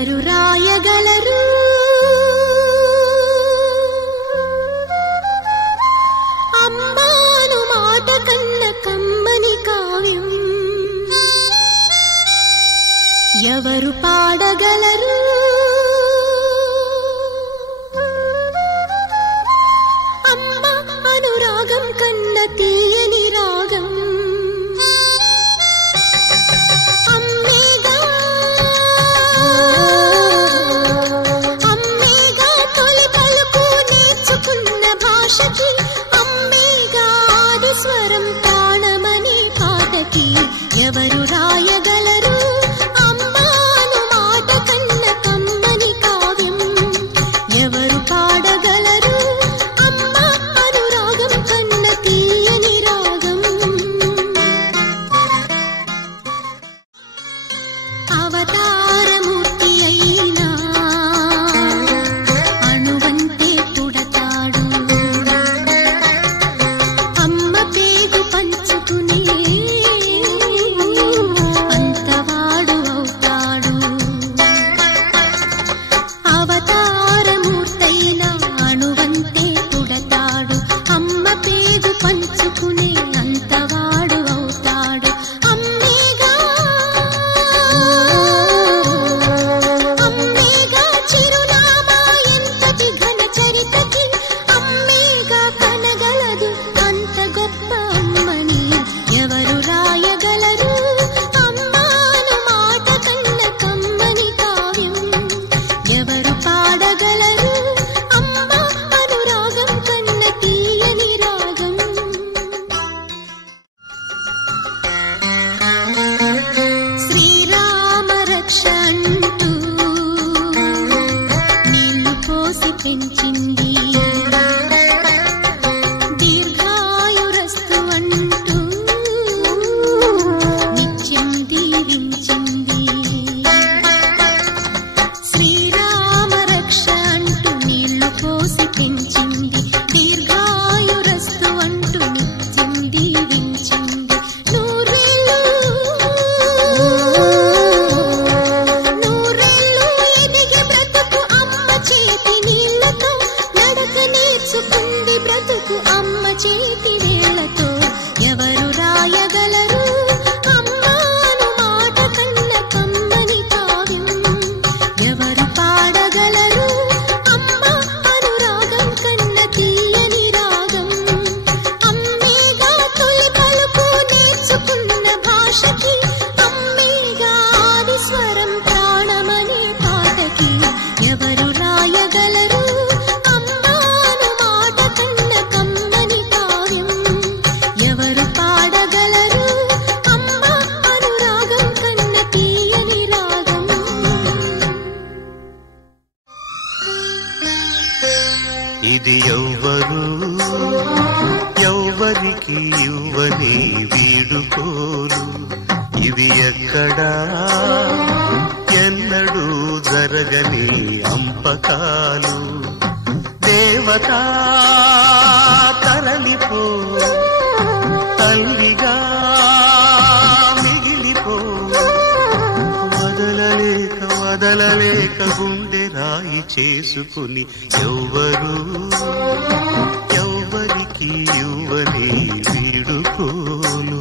ఎవరు రాయగలరు అమ్మాను మాట కన్న కమ్మని కావ్యం ఎవరు పాడగలరు అమ్మ అనురాగం కన్న తీయని రాగం అమ్మేగా తొలి పలుకు నేర్చుకున్న భాషకి అమ్మేగా ఆది స్వరం ప్రాణమనే పాటకి ఎవరు రాయగలరు అమ్మాను మాట కన్న కమ్మని కావ్యం ఎవరు పాడగలరు అమ్మ అనురాగం కన్న తీయని రాగం అవతారమూర్తి అయినా అణువంతే పుడతాడు అమ్మ పేగు పంచుకునే అంతవాడు అవుతాడు అవతారమూర్తైనా అణువంతే పుడతాడు అమ్మ పేగు పంచుకునే అంతవాడు అవుతాడు అమ్మేగా చిరునామా ఎంతటి ఘన చరితకి అమ్మేగా కనగలదు అంత గొప్ప అమ్మని ఎవరు రాయగలరు అమ్మాను మాట కన్న కమ్మని కావ్యం ఎవరు పాడగలరు అమ్మ అనురాగం కన్న తీయని రాగం శ్రీరామ రక్ష అంటూ నీళ్లు పోసి పెంచింది దీర్ఘాయురస్తు అంటూ నిత్యం దీవించింది శ్రీరామ రక్ష అంటూ నీళ్లు పోసి పెంచింది దీర్ఘాయురస్తు అంటూ నిత్యం దీవించింది నూరేళ్ళు ఎదిగి బ్రతుకు అమ్మ చేతి నీళ్లతో నడక నేర్చుకుంది బ్రతుకు అమ్మ చేతి వేళ్లతో ఎవరు రాయగలరు అమ్మాను మాట కన్న కమ్మని కావ్యం ఎవరు పాడగలరు అమ్మ అనురాగం కన్న తీయని రాగం అమ్మేగా తొలి పలుకు నేర్చుకున్న భాషకి అమ్మేగా ఆది స్వరం ప్రాణమనే పాటకి ఎవరు రాయగలరు అమ్మాను మాట కన్న కమ్మని కావ్యం ఎవరు పాడగలరు అమ్మ అనురాగం కన్న తీయని రాగం ఇది ఎవ్వరు ఎవ్వరికి ఇవ్వని వీడుకోలు ఇవి ఎక్కడా ఎన్నడూ జరగని అంపకాలు దేవతా తరలిపో తల్లిగా మిగిలిపో వదలలేక గుండె రాయి చేసుకుని ఎవ్వరు ఎవ్వరికి ఇవ్వని వీడుకోలు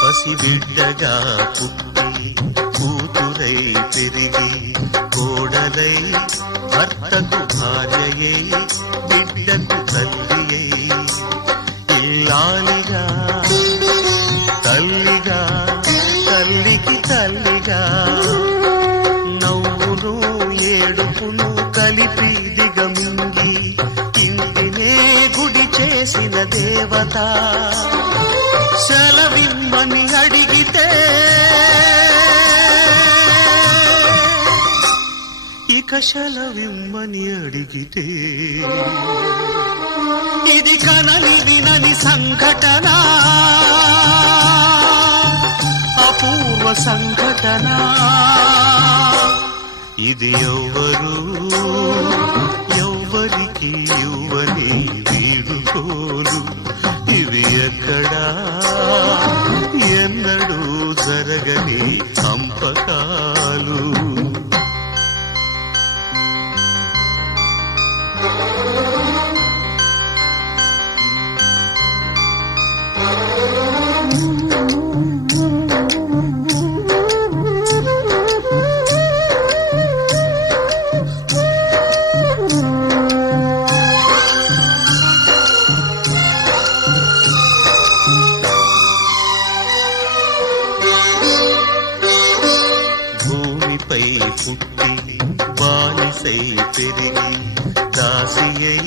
పసిబిడ్డగా పుట్టి కూతురై పెరిగి కోడలై భర్తకు భార్యయై బిడ్డకు తల్లియై ఇల్లాలిగా తల్లిగా తల్లికి తల్లిగా నవ్వును ఏడుపును కలిపి దిగమింగి ఇంటినే గుడి చేసిన దేవత సెలవిమ్మని అడిగితే ఇక సెలవిమ్మని అడిగితే ఇది కనని వినని సంఘటన, అపూర్వ సంఘటన. ఇది ఎవ్వరికి ఇవ్వని వీడుకోలు. ఇవి ఎక్కడా ఎన్నడూ జరగని పంపకాలు. భూమిపై పుట్టి బానిసై పెరిగి దాసియై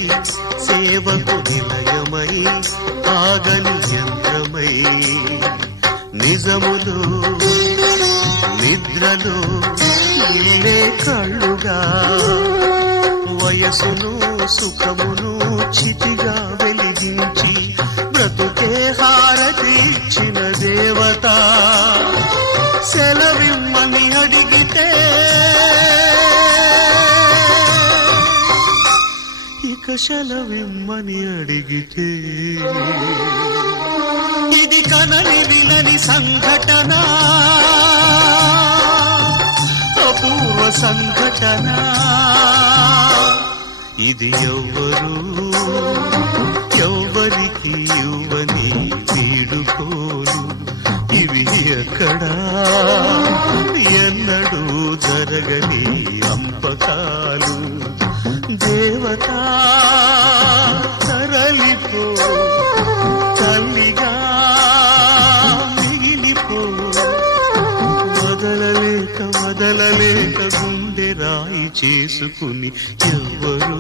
సేవకు నిలయమై ఆగని యంత్రమై నిజములు నిద్రలు ఇల్లే కళ్ళుగా వయసును సుఖమును చితిగా వెలిగించి బ్రతుకే హారతి ఇచ్చిన దేవత. సెలవిమ్మని అడిగితే ఇక సెలవిమ్మని అడిగితే ఇది కనని వినని సంఘటన, అపూర్వ సంఘటన. ఇది ఎవ్వరికి ఇవ్వని వీడుకోలు. ఇవి ఎక్కడా ఎన్నడూ జరగని అంపకాలు. దేవత తరలిపో, తల్లిగా మిగిలిపో. వదలలేక గుండె రాయి చేసుకుని ఎవ్వరూ